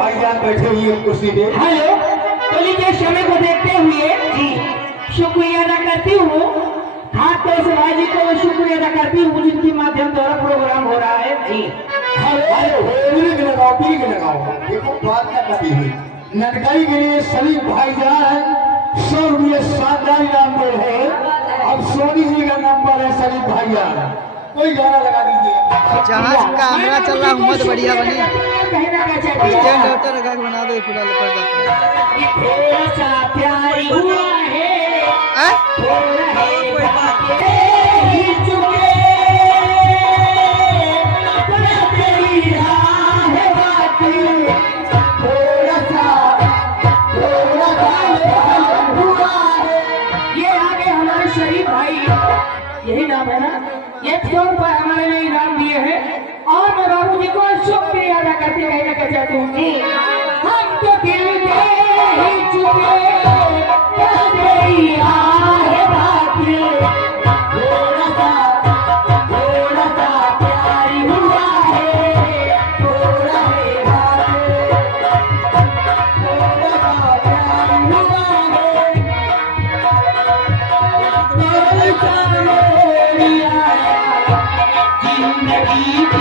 भाईजान बैठे हुए कुर्सी पे। हेलो, तो लीजिए समय को देखते हुए जी शुक्रिया अदा करती हूँ। हाथ तो इस भाई जी को शुक्रिया अदा करती हूँ जिनके माध्यम द्वारा प्रोग्राम हो रहा है जी। हेलो, पीक लगाओ। देखो बात क्या करी हुई नटकाई के लिए सभी भाईजान 100 रुपये शानदार इनाम दे रहे हैं। अब सोनी जी का नंबर है सभी भाईजान, कोई गाना लगा दीजिए। जहाज कैमरा चल रहा मत बढ़िया बनी कहना क्या चाहती है? जनरेटर लगा के बना दो पूरा लपट जाता ये थोड़ा सा प्यारी हुआ है, है। थोड़ा है बातें ही चुके, बड़ा तेरी राह है बाकी, थोड़ा सा हुआ है। ये आगे हमारे शरीफ भाई, यही नाम है ना, 100 रुपए हमारे लिए इनाम दिए हैं और मैं बाबू जी को शुक्रिया अदा करते कहना क्या चाहती हूँ जी। हम तो दिल दे ही चुके, क्या तेरी आहे बाकी, थोड़ा सा प्यारी हुआ है, थोड़ा है बाकी, थोड़ा सा प्यारी हुआ है, तेरे सामने आया जिंदगी